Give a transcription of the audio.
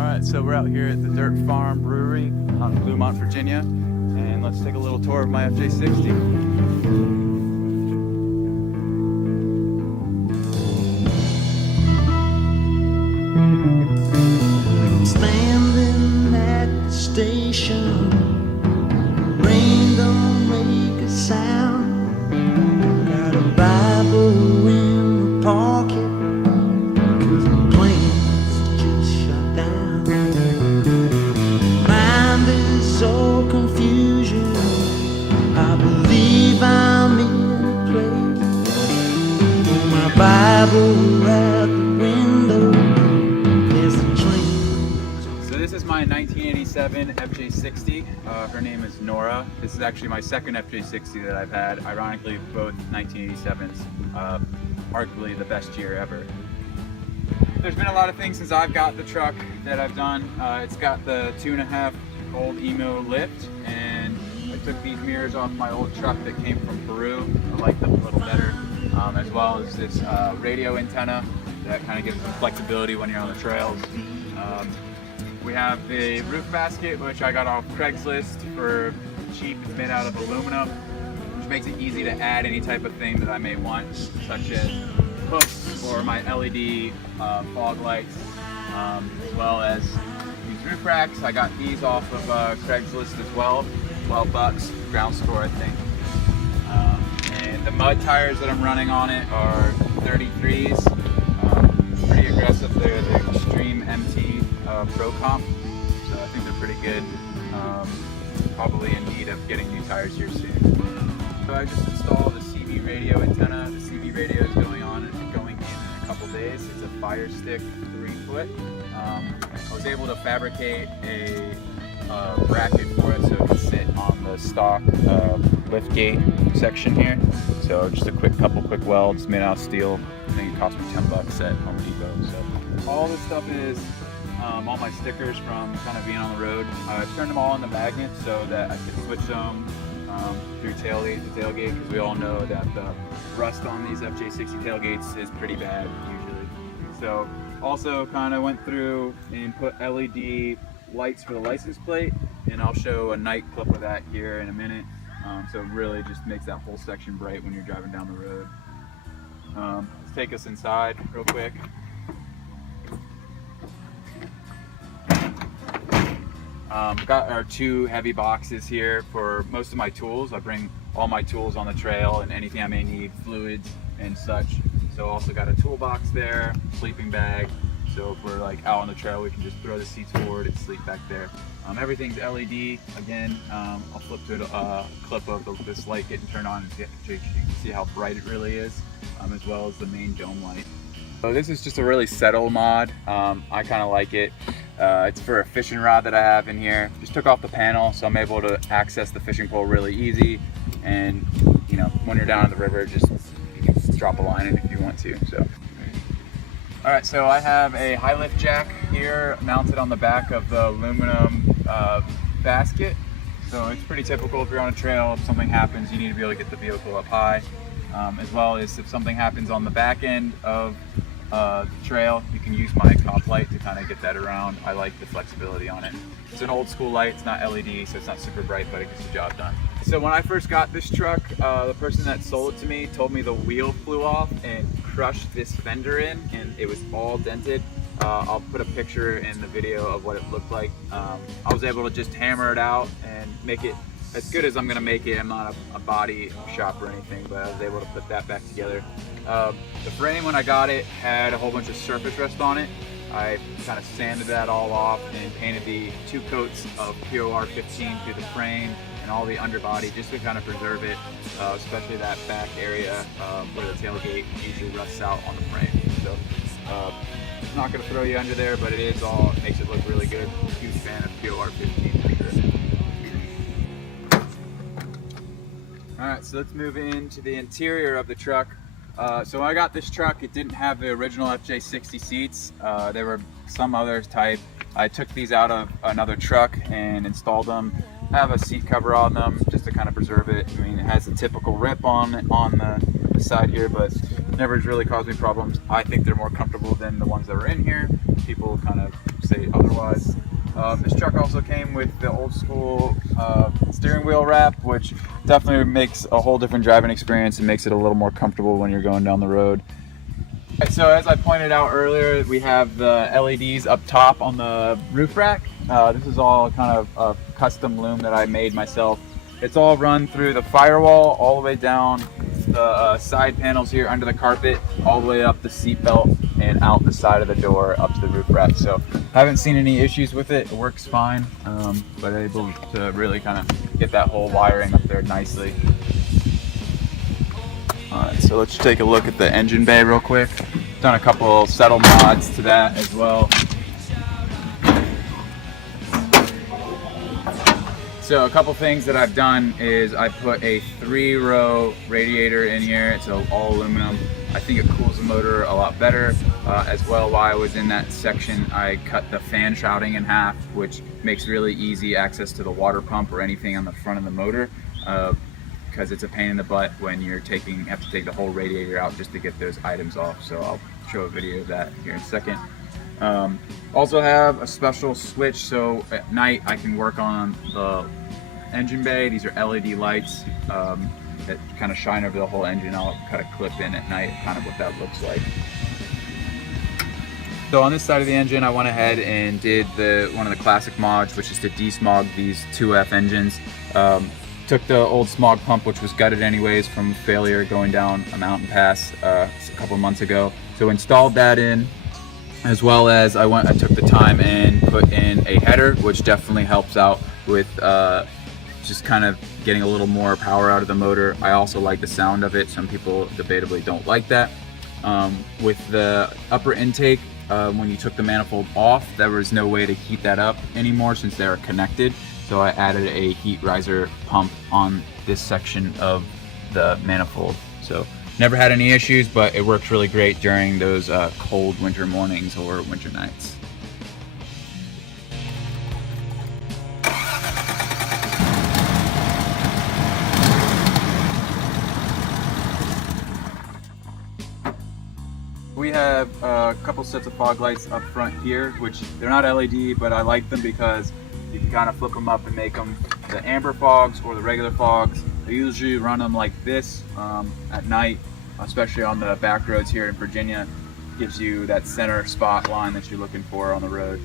Alright, so we're out here at the Dirt Farm Brewery out in Bluemont, Virginia, and let's take a little tour of my FJ60. Standing at the station, rain don't make a sound. Got a Bible in my pocket, 'cause the plane's just shut down. Mind is all confusion, I believe I'm in a place. My Bible at the window, there's a train. So this is my 1987 FJ60. Her name is Nora. This is actually my second FJ60 that I've had. Ironically, both 1987s. Arguably the best year ever. There's been a lot of things since I've got the truck that I've done. It's got the 2.5 old emo lift, and I took these mirrors off my old truck that came from Peru. I like them a little better, as well as this radio antenna that kind of gives some flexibility when you're on the trails. We have the roof basket, which I got off Craigslist for cheap. It's made out of aluminum, which makes it easy to add any type of thing that I may want, such as hooks or my LED fog lights, as well as these roof racks. I got these off of Craigslist as well, $12, ground score I think. And the mud tires that I'm running on it are 33s, pretty aggressive. They're the Extreme MT Pro Comp, so I think they're pretty good. Probably in need of getting new tires here soon. So I just installed the CB radio antenna. The CB radio is going in a couple days. It's a Fire Stick 3-foot. I was able to fabricate a bracket for it so it can sit on the stock lift gate section here. So just a couple quick welds made out of steel. I think it cost me $10 at Home Depot. So all this stuff is all my stickers from kind of being on the road. I turned them all into magnets so that I could switch them through tailgate to tailgate, because we all know that the rust on these FJ60 tailgates is pretty bad usually. So also kind of went through and put LED lights for the license plate, and I'll show a night clip of that here in a minute. So it really just makes that whole section bright when you're driving down the road. Let's take us inside real quick. Got our 2 heavy boxes here for most of my tools. I bring all my tools on the trail and anything I may need, fluids and such. So also got a toolbox there, sleeping bag. So if we're like out on the trail, we can just throw the seats forward and sleep back there. Everything's LED. Again, I'll flip to a clip of this light getting turned on so you can see how bright it really is, as well as the main dome light. So this is just a really settle mod. I kind of like it. It's for a fishing rod that I have in here. Just took off the panel, so I'm able to access the fishing pole really easy. And you know, when you're down in the river, you can drop a line in if you want to. So, all right. So I have a high lift jack here mounted on the back of the aluminum basket. So it's pretty typical if you're on a trail. If something happens, you need to be able to get the vehicle up high. As well as if something happens on the back end of the trail, you can use my cop light to kind of get that around. I like the flexibility on it. It's an old school light, it's not LED, so it's not super bright, but it gets the job done. So when I first got this truck, the person that sold it to me told me the wheel flew off and crushed this fender in, and it was all dented. I'll put a picture in the video of what it looked like. I was able to just hammer it out and make it as good as I'm gonna make it. I'm not a body shop or anything, but I was able to put that back together. The frame, when I got it, had a whole bunch of surface rust on it. I kind of sanded that all off and painted the 2 coats of POR 15 through the frame and all the underbody just to kind of preserve it, especially that back area where the tailgate usually rusts out on the frame. So it's not gonna throw you under there, but it makes it look really good. Huge fan of POR 15 for sure. Alright, so let's move into the interior of the truck. So when I got this truck, it didn't have the original FJ60 seats. There were some other type. I took these out of another truck and installed them. I have a seat cover on them just to kind of preserve it. I mean, it has a typical rip on the side here, but never has really caused me problems. I think they're more comfortable than the ones that were in here. People kind of say otherwise. This truck also came with the old school steering wheel wrap, which definitely makes a whole different driving experience and makes it a little more comfortable when you're going down the road. So as I pointed out earlier, we have the LEDs up top on the roof rack. This is all kind of a custom loom that I made myself. It's all run through the firewall, all the way down the side panels here under the carpet, all the way up the seat belt and out the side of the door up to the roof rack. So haven't seen any issues with it. It works fine, but able to really kind of get that whole wiring up there nicely. Alright, so let's take a look at the engine bay real quick. Done a couple settle mods to that as well. So a couple things that I've done is I put a 3-row radiator in here. It's all aluminum. I think it cools the motor a lot better. As well, while I was in that section, I cut the fan shrouding in half, which makes really easy access to the water pump or anything on the front of the motor. Because it's a pain in the butt when you're have to take the whole radiator out just to get those items off. So I'll show a video of that here in a second. Also have a special switch, so at night I can work on the engine bay. These are LED lights that kind of shine over the whole engine. I'll cut a clip in at night, kind of what that looks like. So on this side of the engine, I went ahead and did one of the classic mods, which is to desmog these 2F engines. Took the old smog pump, which was gutted anyways from failure going down a mountain pass a couple months ago. So installed that in, as well as I took the time and put in a header, which definitely helps out with just kind of getting a little more power out of the motor. I also like the sound of it. Some people debatably don't like that. With the upper intake, when you took the manifold off, there was no way to heat that up anymore since they are connected. So I added a heat riser pump on this section of the manifold. So never had any issues, but it works really great during those cold winter mornings or winter nights. We have a couple sets of fog lights up front here, which they're not LED, but I like them because you can kind of flip them up and make them the amber fogs or the regular fogs. I usually run them like this at night, especially on the back roads here in Virginia. Gives you that center spot line that you're looking for on the road.